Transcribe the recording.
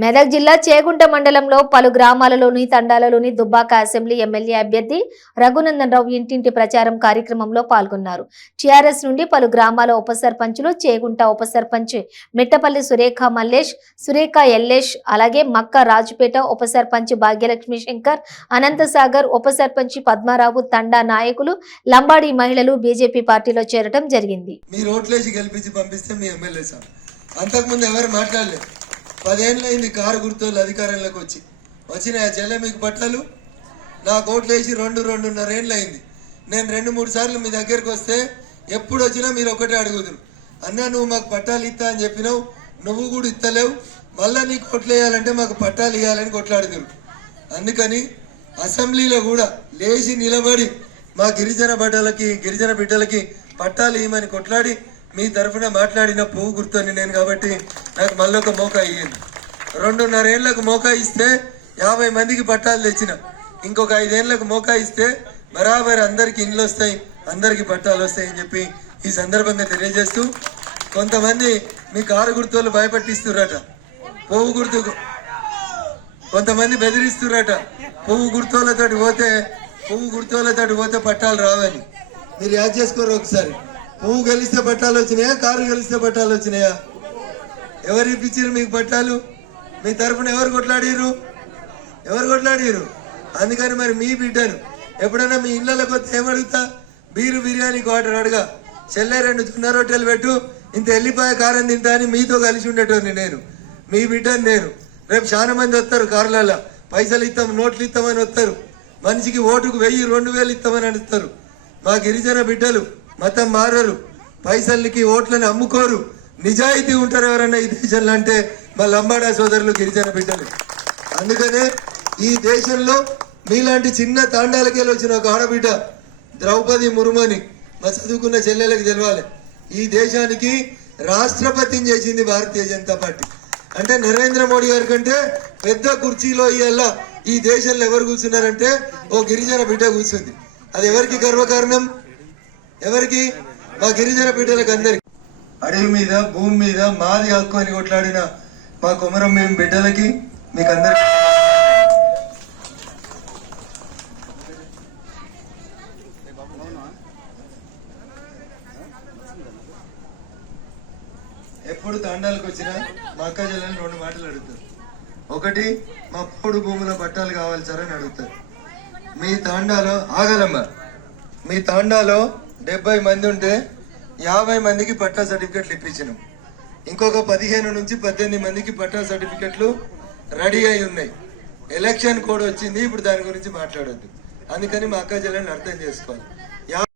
మెదక్ జిల్లా చేగుంట మండలంలో పలు గ్రామాలలోని తండాలలోని దుబ్బాక అసెంబ్లీ ఎమ్మెల్యే అభ్యర్థి రఘునందన్ రావు ఇంటింటి ప్రచారం కార్యక్రమంలో పాల్గొన్నారు. టీఆర్ఎస్ నుండి పలు గ్రామాల ఉప సర్పంచులు, చేగుంట ఉప సర్పంచ్ మిట్టపల్లి సురేఖ మల్లేష్, సురేఖ ఎల్లేష్, అలాగే మక్క రాజుపేట ఉప సర్పంచ్ భాగ్యలక్ష్మి శంకర్, అనంతసాగర్ ఉప సర్పంచ్ పద్మారావు తండా నాయకులు, లంబాడి మహిళలు బీజేపీ పార్టీలో చేరటం జరిగింది. అంతకుముందు ఎవరు మాట్లాడలేదు. 10 ఏళ్ళైంది కారు గుర్తులు అధికారంలోకి వచ్చిన చెల్లె మీకు పట్టాలు నాకు ఓట్లు వేసి 2-2.5 ఏళ్ళు అయింది. నేను 2-3 సార్లు మీ దగ్గరికి వస్తే ఎప్పుడు వచ్చినా మీరు ఒకటే అడుగుదురు, అన్నా నువ్వు మాకు పట్టాలు ఇస్తా అని చెప్పినావు, నువ్వు కూడా ఇస్తలేవు, మళ్ళీ నీకు ఓట్లు వేయాలంటే మాకు పట్టాలు ఇవ్వాలని కొట్లాడుదురు. అందుకని అసెంబ్లీలో కూడా లేచి నిలబడి మా గిరిజన బిడ్డలకి పట్టాలు ఇవ్వమని కొట్లాడి మీ తరఫున మాట్లాడిన పువ్వు గుర్తుని నేను, కాబట్టి నాకు మళ్ళీ ఒక మోకా ఇయ్యండి. 2.5 ఏళ్లకు మోకా ఇస్తే 50 మందికి పట్టాలు తెచ్చిన, ఇంకొక 5 ఏళ్లకు మోకా ఇస్తే బరాబర్ అందరికి ఇండ్లు వస్తాయి, అందరికి పట్టాలు వస్తాయని చెప్పి ఈ సందర్భంగా తెలియజేస్తూ, కొంతమంది మీ కారు గుర్తులు భయపట్టిస్తురట, పువ్వు గుర్తుకు కొంతమంది బెదిరిస్తురట, పువ్వు గుర్తులతోటి పోతే పట్టాలు రావని. మీరు యాద్ చేసుకోరు ఒకసారి. పువ్వు గెలిస్తే పట్టాలు వచ్చినాయా, కారు గెలిస్తే పట్టాలు వచ్చినాయా? ఎవరు ఇప్పించారు మీకు పట్టాలు? మీ తరఫున ఎవరు కొట్లాడిరు? అందుకని మరి మీ బిడ్డను ఎప్పుడైనా మీ ఇళ్ళకి వస్తే ఏమడుగుతా, బిర్యానీ క్వార్టర్ అడగా, చెల్లె 2 జొన్న రొట్టెలు పెట్టు, ఇంత ఎల్లిపాయ కారం తింటా అని మీతో కలిసి ఉండేటోని నేను, మీ బిడ్డను నేను. రేపు చాలా మంది వస్తారు, కార్లలో పైసలు ఇస్తాం, నోట్లు ఇస్తామని వస్తారు, మనిషికి ఓటుకు 1000-2000 ఇస్తామని అడుగుతారు. మా గిరిజన బిడ్డలు మతం మారరు, పైసలకి ఓట్లను అమ్ముకోరు, నిజాయితీ ఉంటారు ఎవరన్నా ఈ దేశంలో అంటే మా లంబాడా సోదరులు గిరిజన బిడ్డలు. అందుకనే ఈ దేశంలో మీలాంటి చిన్న తాండాలకెళ్ళి వచ్చిన ఒక ఆడబిడ్డ ద్రౌపది ముర్ము అని మా చదువుకున్న చెల్లెలకు తెలవాలి. ఈ దేశానికి రాష్ట్రపతిని చేసింది భారతీయ జనతా పార్టీ. అంటే నరేంద్ర మోడీ గారి కంటే పెద్ద కుర్చీలో ఇవాళ ఈ దేశంలో ఎవరు కూర్చున్నారంటే ఓ గిరిజన బిడ్డ కూర్చుంది. అది ఎవరికి గర్వకారణం? ఎవరికి? మా గిరిజన బిడ్డలకు అందరికి. అడవి మీద భూమి మీద మాది హక్కు అని కొట్లాడిన మా కొమరం మేము బిడ్డలకి మీకు అందరికి ఎప్పుడు తాండాలకు వచ్చినా మా అక్క చెల్లెని 2 మాటలు అడుగుతారు. ఒకటి, మా పొడు భూముల పట్టాలు కావాలి సార్ అని అడుగుతారు. మీ తాండాలో ఆగలమ్మ, మీ తాండాలో 70 మంది ఉంటే 50 మందికి పట్టా సర్టిఫికెట్లు ఇప్పించినాం. ఇంకొక 15 నుంచి 18 మందికి పట్టా సర్టిఫికెట్లు రెడీ అయి ఉన్నాయి. ఎలక్షన్ కోడ్ వచ్చింది, ఇప్పుడు దాని గురించి మాట్లాడొద్దు. అందుకని మా అక్క చెల్లెని అర్థం చేసుకోవాలి.